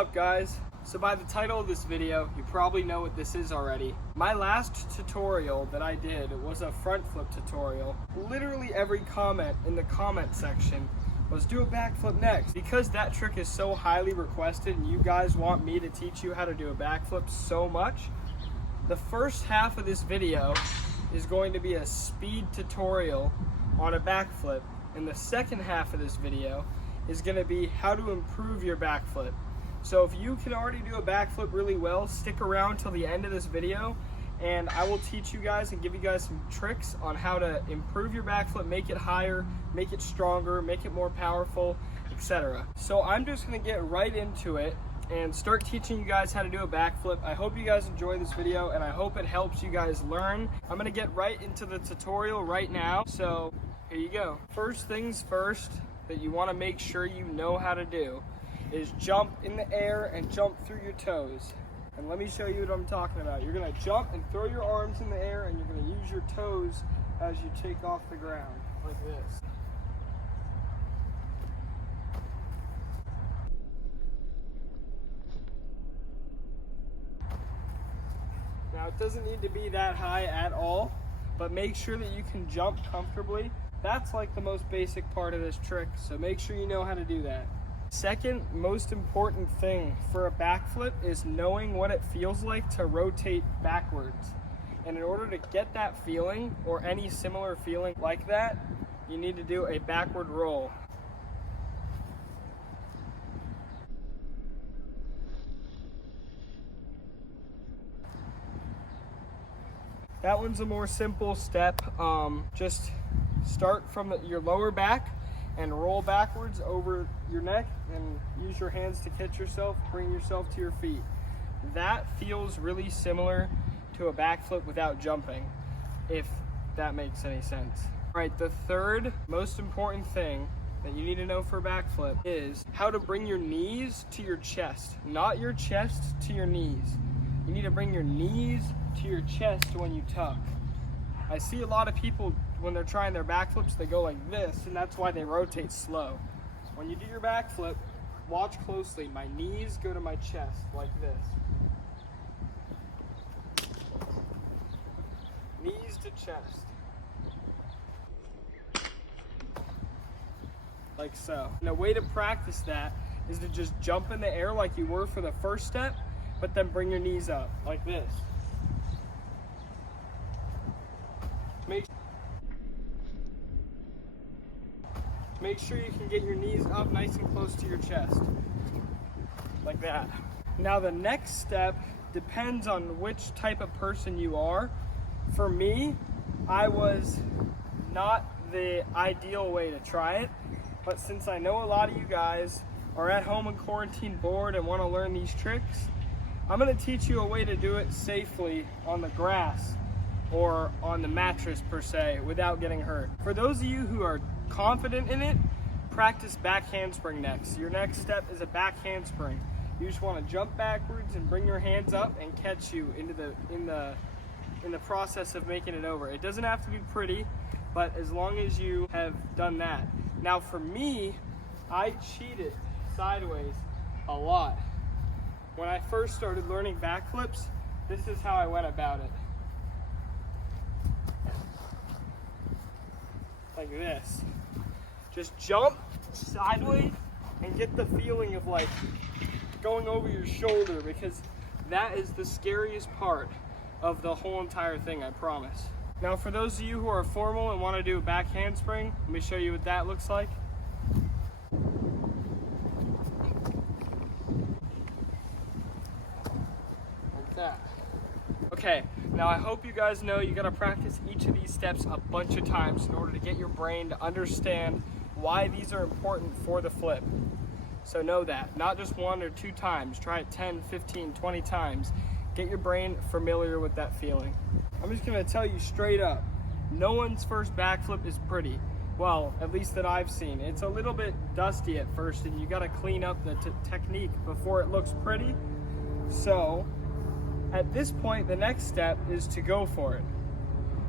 up, guys? So by the title of this video, you probably know what this is already. My last tutorial that I did was a front flip tutorial. Literally every comment in the comment section was do a backflip next. Because that trick is so highly requested and you guys want me to teach you how to do a backflip so much, the first half of this video is going to be a speed tutorial on a backflip, and the second half of this video is going to be how to improve your backflip. So if you can already do a backflip really well, stick around till the end of this video and I will teach you guys and give you guys some tricks on how to improve your backflip, make it higher, make it stronger, make it more powerful, etc. So I'm just going to get right into it and start teaching you guys how to do a backflip. I hope you guys enjoy this video and I hope it helps you guys learn. I'm going to get right into the tutorial right now. So here you go. First things first that you want to make sure you know how to do is jump in the air and jump through your toes. And let me show you what I'm talking about. You're going to jump and throw your arms in the air and you're going to use your toes as you take off the ground, like this. Now it doesn't need to be that high at all, but make sure that you can jump comfortably. That's like the most basic part of this trick, so make sure you know how to do that. Second most important thing for a backflip is knowing what it feels like to rotate backwards. And in order to get that feeling, or any similar feeling like that, you need to do a backward roll. That one's a more simple step. Just start from your lower back and roll backwards over your neck and use your hands to catch yourself, bring yourself to your feet. That feels really similar to a backflip without jumping, if that makes any sense. All right, the third most important thing that you need to know for a backflip is how to bring your knees to your chest, not your chest to your knees. You need to bring your knees to your chest when you tuck. I see a lot of people when they're trying their backflips, they go like this, and that's why they rotate slow. When you do your backflip, watch closely. My knees go to my chest like this. Knees to chest. Like so. And a way to practice that is to just jump in the air like you were for the first step, but then bring your knees up like this. Make sure you can get your knees up nice and close to your chest, like that. Now the next step depends on which type of person you are. For me, I was not the ideal way to try it, but since I know a lot of you guys are at home in quarantine bored and want to learn these tricks, I'm going to teach you a way to do it safely on the grass or on the mattress per se without getting hurt. For those of you who are confident in it, practice back handspring next. Your next step is a back handspring. You just want to jump backwards and bring your hands up and catch you in the process of making it over. It doesn't have to be pretty, but as long as you have done that. Now for me, I cheated sideways a lot. When I first started learning backflips, this is how I went about it. Like this. Just jump sideways and get the feeling of like going over your shoulder, because that is the scariest part of the whole entire thing, I promise. Now for those of you who are formal and want to do a back handspring, let me show you what that looks like. Like that. Okay, now I hope you guys know you gotta practice each of these steps a bunch of times in order to get your brain to understand why these are important for the flip. So know that, not just 1 or 2 times, try it 10, 15, 20 times. Get your brain familiar with that feeling. I'm just gonna tell you straight up, no one's first backflip is pretty. Well, at least that I've seen. It's a little bit dusty at first and you gotta clean up the technique before it looks pretty. So, at this point, the next step is to go for it.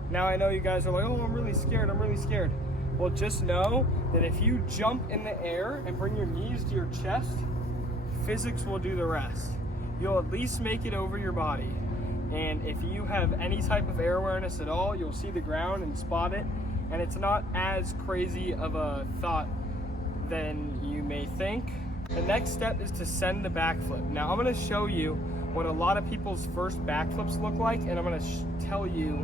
Now I know you guys are like, oh, I'm really scared. Well, just know that if you jump in the air and bring your knees to your chest, physics will do the rest. You'll at least make it over your body. And if you have any type of air awareness at all, you'll see the ground and spot it. And it's not as crazy of a thought than you may think. The next step is to send the backflip. Now I'm gonna show you what a lot of people's first backflips look like, and I'm gonna tell you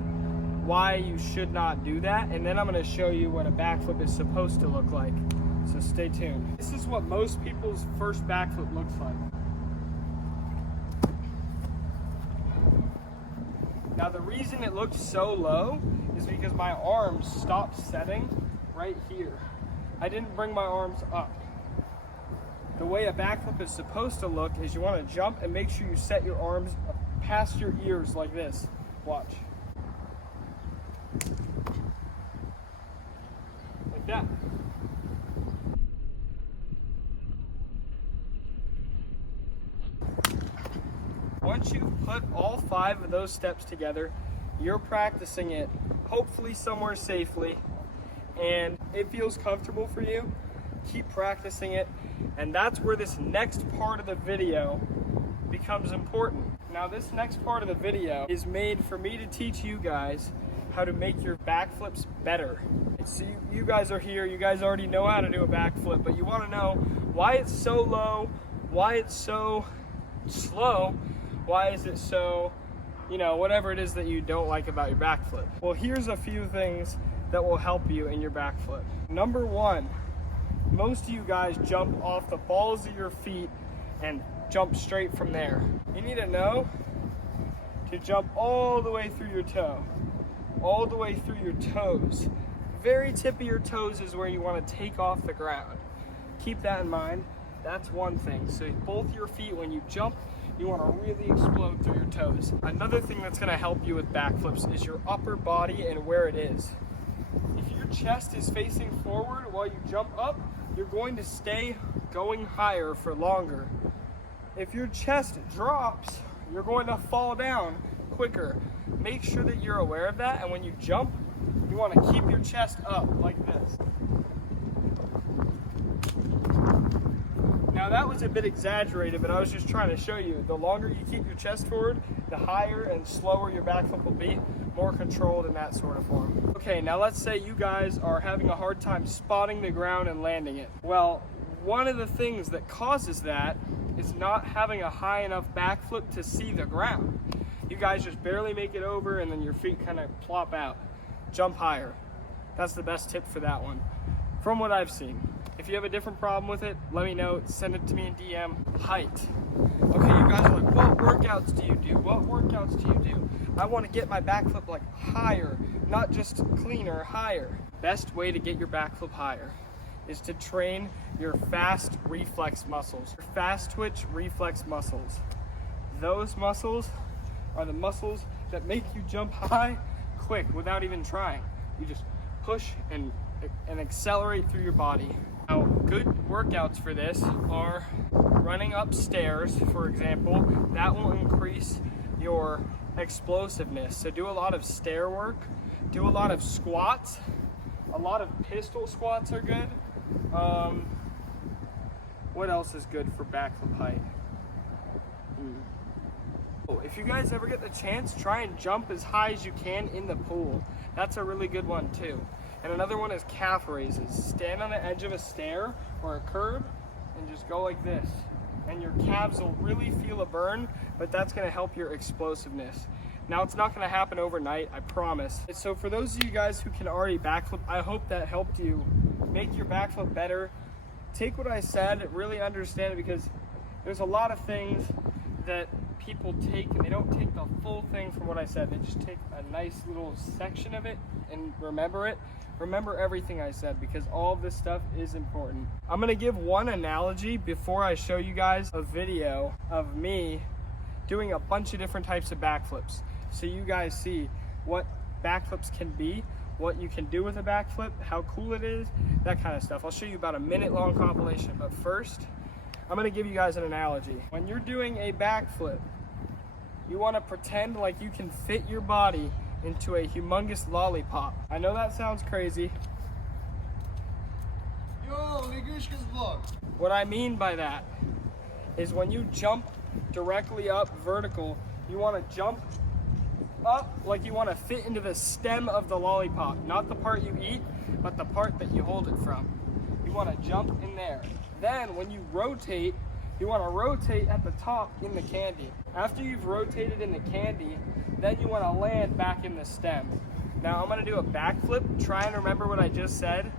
why you should not do that, and then I'm gonna show you what a backflip is supposed to look like. So stay tuned. This is what most people's first backflip looks like. Now the reason it looks so low is because my arms stopped setting right here. I didn't bring my arms up. The way a backflip is supposed to look is you want to jump and make sure you set your arms past your ears like this. Watch. Like that. Once you've put all 5 of those steps together, you're practicing it, hopefully somewhere safely, and it feels comfortable for you. Keep practicing it, and that's where this next part of the video becomes important. Now this next part of the video is made for me to teach you guys how to make your backflips better. So you guys are here, you guys already know how to do a backflip, but you want to know why it's so low, why it's so slow, why is it so, whatever it is that you don't like about your backflip. Well, here's a few things that will help you in your backflip. Number 1, most of you guys jump off the balls of your feet and jump straight from there. You need to know to jump all the way through your toe, all the way through your toes. Very tip of your toes is where you want to take off the ground. Keep that in mind. That's one thing. So both your feet, when you jump, you want to really explode through your toes. Another thing that's going to help you with backflips is your upper body and where it is. If your chest is facing forward while you jump up, you're going to stay going higher for longer. If your chest drops, you're going to fall down quicker. Make sure that you're aware of that, and when you jump, you want to keep your chest up like this. Now that was a bit exaggerated, but I was just trying to show you, the longer you keep your chest forward, the higher and slower your backflip will be, more controlled in that sort of form. Okay, now let's say you guys are having a hard time spotting the ground and landing it. Well, one of the things that causes that is not having a high enough backflip to see the ground. You guys just barely make it over and then your feet kind of plop out. Jump higher. That's the best tip for that one, from what I've seen. If you have a different problem with it, let me know. Send it to me in DM. Height. Okay, you guys are like, what workouts do you do? What workouts do you do? I want to get my backflip like higher, not just cleaner, higher. Best way to get your backflip higher is to train your fast reflex muscles. Your fast twitch reflex muscles. Those muscles are the muscles that make you jump high quick without even trying. You just push and accelerate through your body. Now, good workouts for this are running upstairs, for example. That will increase your explosiveness. So do a lot of stair work, do a lot of squats. A lot of pistol squats are good. What else is good for backflip height? If you guys ever get the chance, try and jump as high as you can in the pool. That's a really good one too. And another one is calf raises. Stand on the edge of a stair or a curb and just go like this. And your calves will really feel a burn, but that's gonna help your explosiveness. Now it's not gonna happen overnight, I promise. So for those of you guys who can already backflip, I hope that helped you make your backflip better. Take what I said, really understand it, because there's a lot of things that people take and they don't take the full thing from what I said. They just take a nice little section of it and remember it. Remember everything I said, because all of this stuff is important. I'm gonna give one analogy before I show you guys a video of me doing a bunch of different types of backflips, so you guys see what backflips can be, what you can do with a backflip, how cool it is, that kind of stuff. I'll show you about a minute-long compilation, but first, I'm gonna give you guys an analogy. When you're doing a backflip, you wanna pretend like you can fit your body into a humongous lollipop. I know that sounds crazy. Yo, Ligushka's vlog. What I mean by that is when you jump directly up vertical, you want to jump up like you want to fit into the stem of the lollipop, not the part you eat, but the part that you hold it from. You want to jump in there. Then when you rotate, you want to rotate at the top in the candy. After you've rotated in the candy, then you want to land back in the stem. Now I'm going to do a backflip. Try and remember what I just said.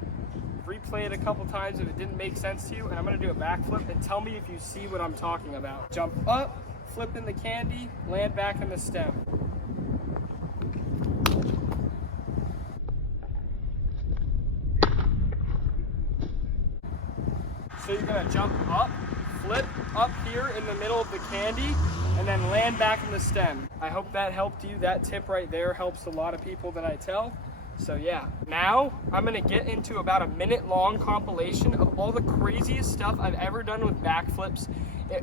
Replay it a couple times if it didn't make sense to you, and I'm going to do a backflip and tell me if you see what I'm talking about. Jump up, flip in the candy, land back in the stem. So you're going to jump up, flip up here in the middle of the candy, and then land back in the stem. I hope that helped you. That tip right there helps a lot of people that I tell. So yeah, now I'm gonna get into about a minute-long compilation of all the craziest stuff I've ever done with backflips.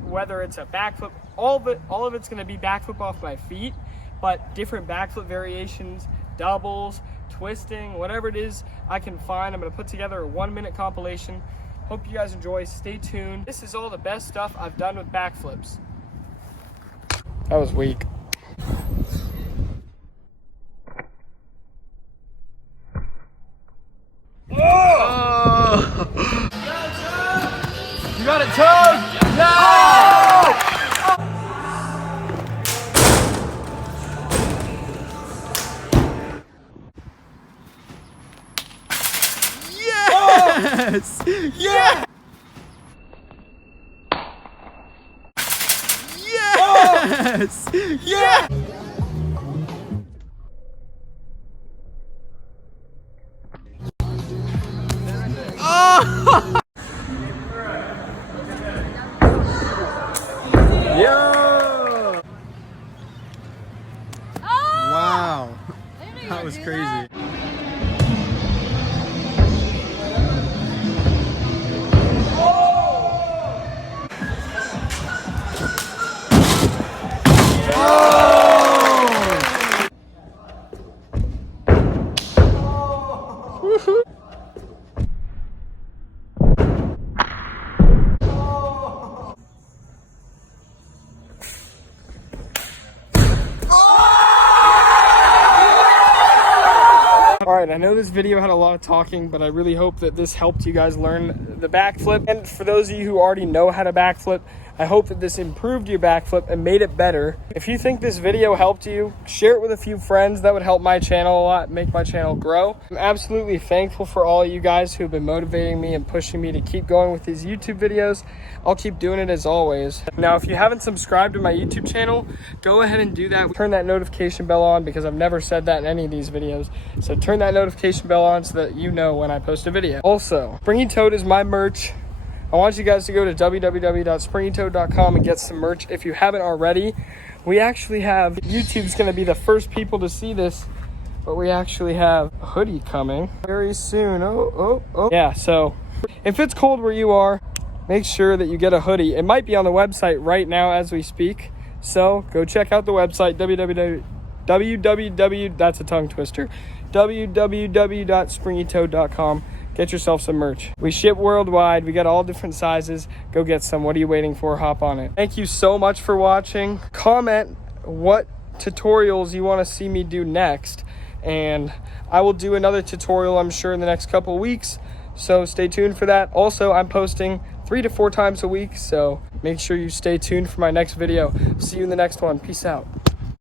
Whether it's a backflip, all of it's gonna be backflip off my feet, but different backflip variations, doubles, twisting, whatever it is I can find. I'm gonna put together a 1-minute compilation. Hope you guys enjoy. Stay tuned. This is all the best stuff I've done with backflips. That was weak. Oh! You got it, Toad! No! Yes! Yeah! Yes! Yeah! Oh! Yo! Oh! Wow, that was crazy. That. Alright, I know this video had a lot of talking, but I really hope that this helped you guys learn the backflip. And for those of you who already know how to backflip, I hope that this improved your backflip and made it better. If you think this video helped you, share it with a few friends. That would help my channel a lot, make my channel grow. I'm absolutely thankful for all of you guys who've been motivating me and pushing me to keep going with these YouTube videos. I'll keep doing it as always. Now, if you haven't subscribed to my YouTube channel, go ahead and do that. Turn that notification bell on because I've never said that in any of these videos. So turn that notification bell on so that you know when I post a video. Also, Springy Toad is my merch. I want you guys to go to www.springytoad.com and get some merch if you haven't already. We actually have, YouTube's gonna be the first people to see this, but we actually have a hoodie coming very soon. Oh. Yeah, so if it's cold where you are, make sure that you get a hoodie. It might be on the website right now as we speak. So go check out the website, that's a tongue twister, www.springytoad.com. Get yourself some merch. We ship worldwide. We got all different sizes. Go get some. What are you waiting for? Hop on it. Thank you so much for watching. Comment what tutorials you want to see me do next, and I will do another tutorial, I'm sure, in the next couple weeks. So stay tuned for that. Also, I'm posting 3 to 4 times a week, so make sure you stay tuned for my next video. See you in the next one. Peace out.